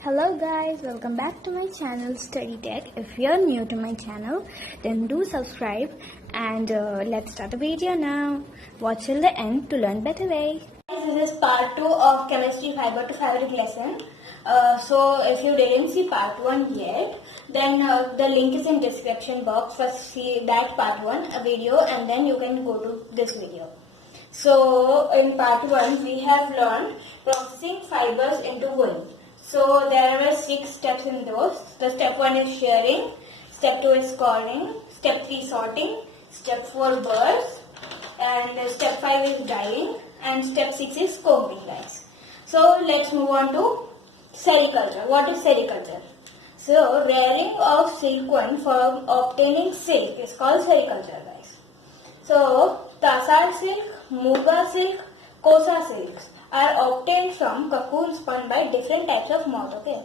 Hello guys, welcome back to my channel Study Tech. If you're new to my channel, then do subscribe and let's start the video now. Watch till the end to learn better way. This is part 2 of chemistry fiber to fabric lesson. So if you didn't see part 1 yet, then the link is in description box. First see that part 1 a video and then you can go to this video. So in part 1 we have learned processing fibers into wool. So there were 6 steps in those. The step 1 is shearing, step 2 is scouring, step 3 sorting, step 4 burrs, and step 5 is dyeing, and step 6 is combing, guys. So let's move on to sericulture. What is sericulture? So rearing of silkworm for obtaining silk is called sericulture, guys. So tasar silk, muga silk, kosa silks are obtained from cocoon spun by different types of moth. Okay,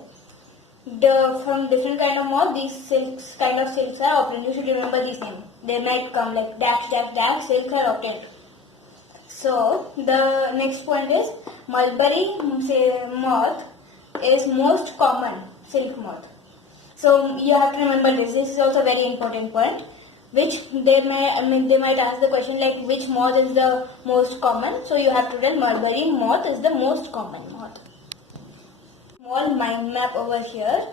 from different kind of moth, these silks kind of silks are obtained. You should remember these names. They might come like dash dash dash silks are obtained. So the next point is mulberry moth is most common silk moth. So you have to remember this. This is also a very important point. Which they might ask the question like which moth is the most common. So you have to tell mulberry moth is the most common moth. Small mind map over here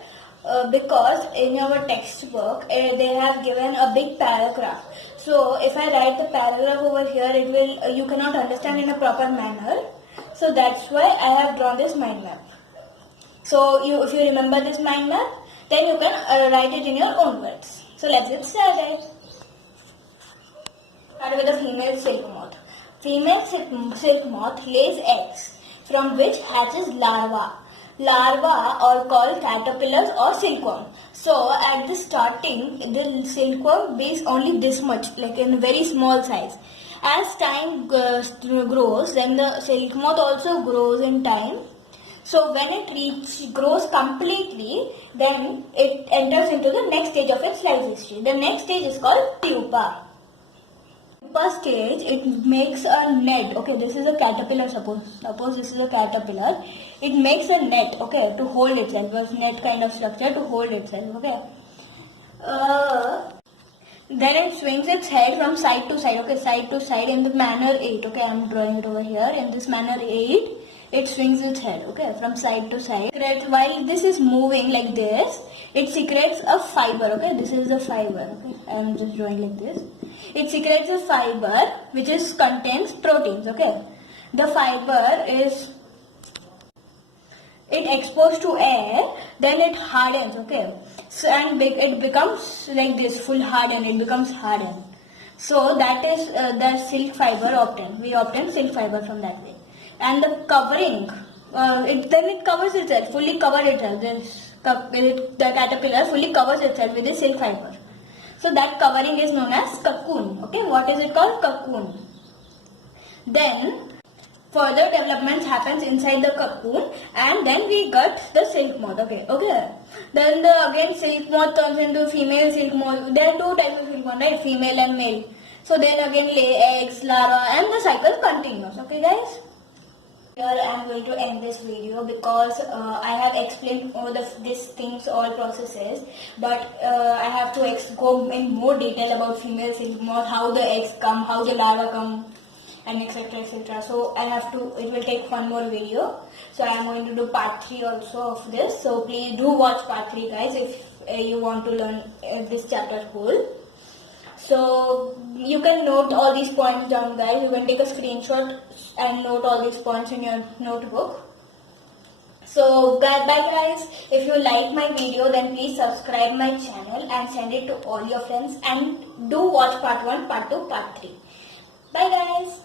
because in your textbook they have given a big paragraph. So if I write the paragraph over here, it will you cannot understand in a proper manner. So that's why I have drawn this mind map. So if you remember this mind map, then you can write it in your own words. So let's get started. Start with the female silk moth. Female silk moth lays eggs from which hatches larvae. Larvae are called caterpillars or silkworm. So at the starting, the silkworm is only this much, like in a very small size. As time grows, then the silk moth also grows in time. So when it grows completely, then it enters into the next stage of its life history. The next stage is called pupa. Pupa stage, it makes a net. Okay, this is a caterpillar. Suppose this is a caterpillar. It makes a net. Okay, to hold itself. A net kind of structure to hold itself. Okay. Then it swings its head from side to side. Okay, side to side in the manner 8. Okay, I am drawing it over here. In this manner 8, it swings its head. Okay, from side to side. While this is moving like this, it secretes a fiber. Okay, this is the fiber. Okay, I am just drawing like this. It secretes a fiber which contains proteins. Okay, the fiber is exposed to air, then it hardens. Okay, so and it becomes like this, full hardened. It becomes hardened. So that is the silk fiber obtained. We obtain silk fiber from that way. And the covering, it covers itself, fully covered itself. The caterpillar fully covers itself with the silk fiber. So that covering is known as cocoon. Okay, what is it called? Cocoon. Then further developments happens inside the cocoon, and then we got the silk moth. Okay. Then again silk moth turns into female silk moth. There are 2 types of silk moth, right? Female and male. So then again lay eggs, larvae, and the cycle continues. Okay, guys. Here I am going to end this video because I have explained all these things, all processes, but I have to go in more detail about female silk moth, how the eggs come, how the larvae come, and etc. etc. So it will take one more video. So I am going to do part 3 also of this. So please do watch part 3, guys, if you want to learn this chapter whole. So you can note all these points down, guys. You can take a screenshot and note all these points in your notebook. So bye guys. If you like my video, then please subscribe my channel and send it to all your friends. And do watch part 1, part 2, part 3. Bye guys.